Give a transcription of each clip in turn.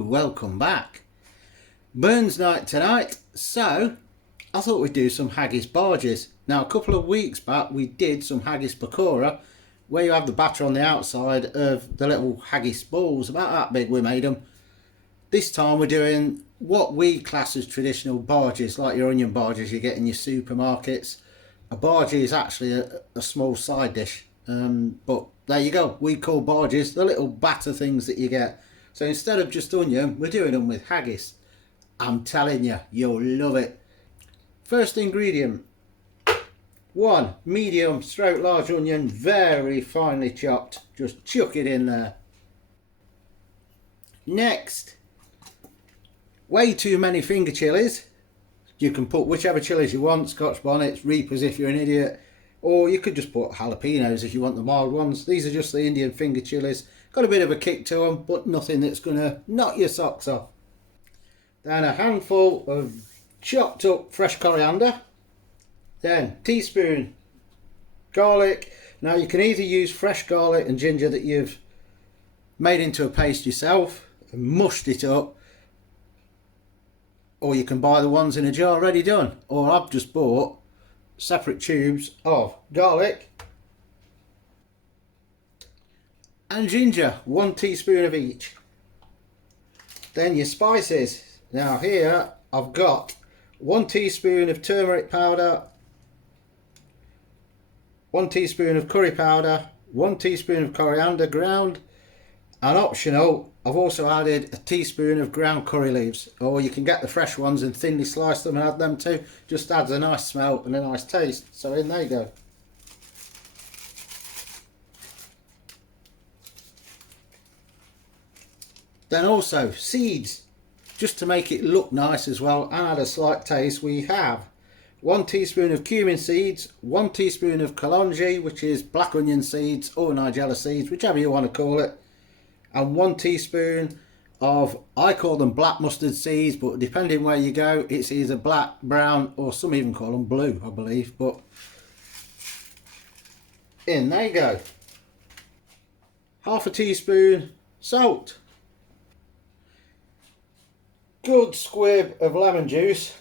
Hello, welcome back. Burns night tonight, so I thought we'd do some haggis barges. Now a couple of weeks back we did some haggis pakora, where you have the batter on the outside of the little haggis balls, about that big we made them. This time we're doing what we class as traditional barges, like your onion barges you get in your supermarkets. A barge is actually a small side dish, but there you go, we call barges the little batter things that you get. So instead of just onion, we're doing them with haggis. I'm telling you, you'll love it. First ingredient, 1 medium stroke large onion, very finely chopped. Just chuck it in there. Next, way too many finger chilies. You can put whichever chilies you want, Scotch bonnets, Reapers if you're an idiot, or you could just put jalapenos if you want the mild ones. These are just the Indian finger chilies. Got a bit of a kick to them, but nothing that's going to knock your socks off. Then a handful of chopped up fresh coriander. Then teaspoon garlic. Now you can either use fresh garlic and ginger that you've made into a paste yourself and mushed it up, or you can buy the ones in a jar ready done. Or I've just bought separate tubes of garlic and ginger, 1 teaspoon of each. Then your spices. Now here I've got 1 teaspoon of turmeric powder, 1 teaspoon of curry powder, 1 teaspoon of coriander ground, and optional, I've also added a teaspoon of ground curry leaves, or you can get the fresh ones and thinly slice them and add them too. Just adds a nice smell and a nice taste. So in there you go. Then also seeds, just to make it look nice as well and add a slight taste. We have 1 teaspoon of cumin seeds, 1 teaspoon of kalonji, which is black onion seeds or nigella seeds, whichever you want to call it, and 1 teaspoon of, I call them black mustard seeds, but depending where you go, it's either black, brown, or some even call them blue, I believe. But in there you go. Half a teaspoon salt. Good squib of lemon juice.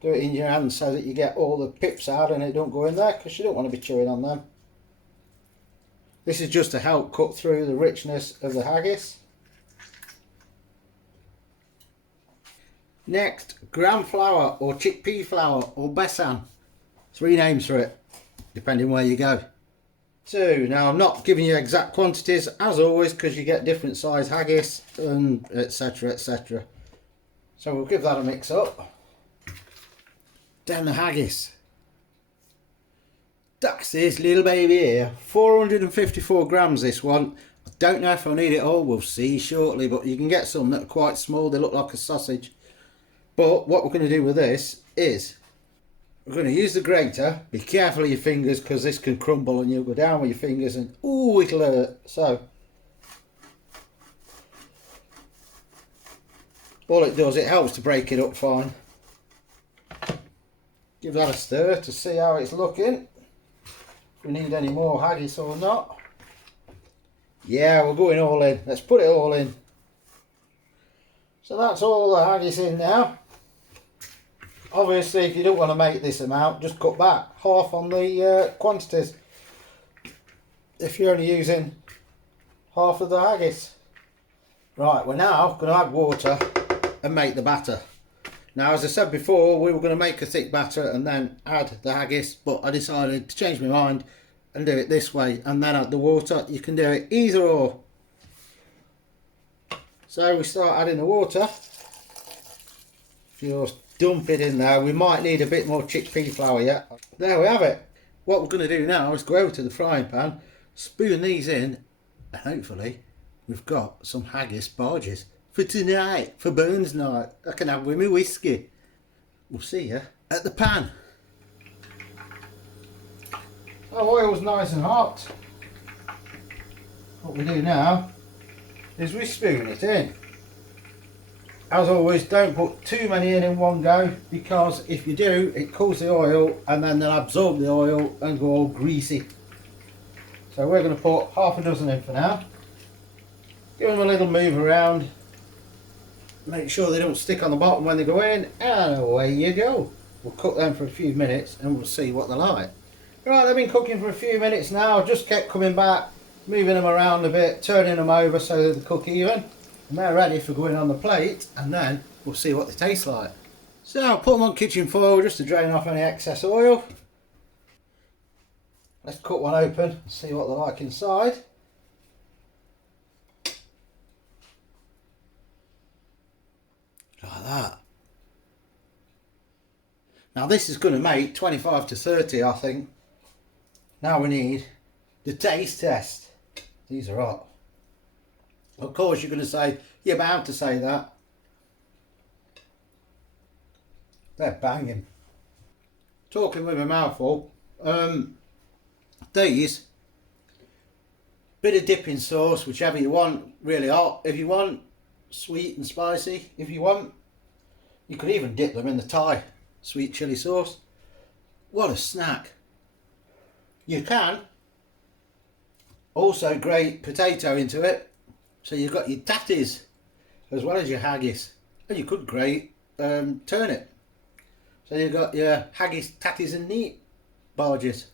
Do it in your hand so that you get all the pips out and it don't go in there, because you don't want to be chewing on them. This is just to help cut through the richness of the haggis. Next, gram flour or chickpea flour or besan. 3 names for it, depending where you go. 2. Now I'm not giving you exact quantities as always, because you get different size haggis and etc, etc. So we'll give that a mix up. Then the haggis. That's this little baby here, 454 grams this one. I don't know if I'll need it all, we'll see shortly, but you can get some that are quite small, they look like a sausage. But what we're going to do with this is, we're going to use the grater. Be careful of your fingers, because this can crumble and you'll go down with your fingers and ooh, it'll hurt. So all it does, it helps to break it up fine. Give that a stir to see how it's looking. If we need any more haggis or not. Yeah, we're going all in. Let's put it all in. So that's all the haggis in now. Obviously, if you don't want to make this amount, just cut back half on the quantities. If you're only using half of the haggis. Right, we're now going to add water and make the batter. Now, as I said before, we were going to make a thick batter and then add the haggis, but I decided to change my mind and do it this way and then add the water. You can do it either or. So we start adding the water. Just dump it in there. We might need a bit more chickpea flour yet. There we have it. What we're going to do now is go over to the frying pan, spoon these in, and hopefully we've got some haggis barges for tonight, for Burns night. I can have with me whiskey. We'll see you at the pan. The oil's nice and hot. What we do now is we spoon it in. As always, don't put too many in one go, because if you do, it cools the oil and then they'll absorb the oil and go all greasy. So we're going to put half a dozen in for now. Give them a little move around. Make sure they don't stick on the bottom when they go in, and away you go. We'll cook them for a few minutes and we'll see what they're like. Right, they've been cooking for a few minutes now. I've just kept coming back, moving them around a bit, turning them over so that they cook even. And they're ready for going on the plate, and then we'll see what they taste like. So I'll put them on kitchen foil just to drain off any excess oil. Let's cut one open and see what they're like inside. Like that. Now this is going to make 25 to 30, I think. Now we need the taste test. These are hot. Of course you're going to say, you're bound to say that. They're banging. Talking with my mouth full. These, bit of dipping sauce, whichever you want, really hot. If you want sweet and spicy, if you want, you could even dip them in the Thai sweet chili sauce. What a snack. You can also grate potato into it, so you've got your tatties as well as your haggis, and you could grate turnip, so you've got your haggis, tatties and neat barges.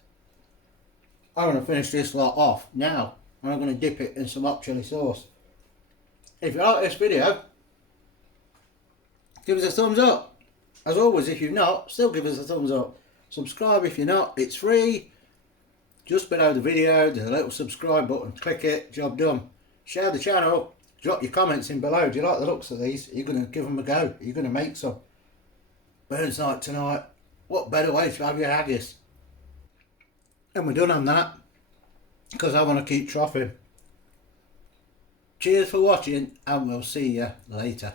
I'm going to finish this lot off now, and I'm going to dip it in some hot chili sauce. If you like this video, give us a thumbs up. As always, if you've not, still give us a thumbs up. Subscribe if you're not, it's free. Just below the video, there's a little subscribe button. Click it, job done. Share the channel, drop your comments in below. Do you like the looks of these? Are you going to give them a go? Are you going to make some? Burns night tonight. What better way to have your haggis? And we're done on that, because I want to keep troughing. Cheers for watching, and we'll see you later.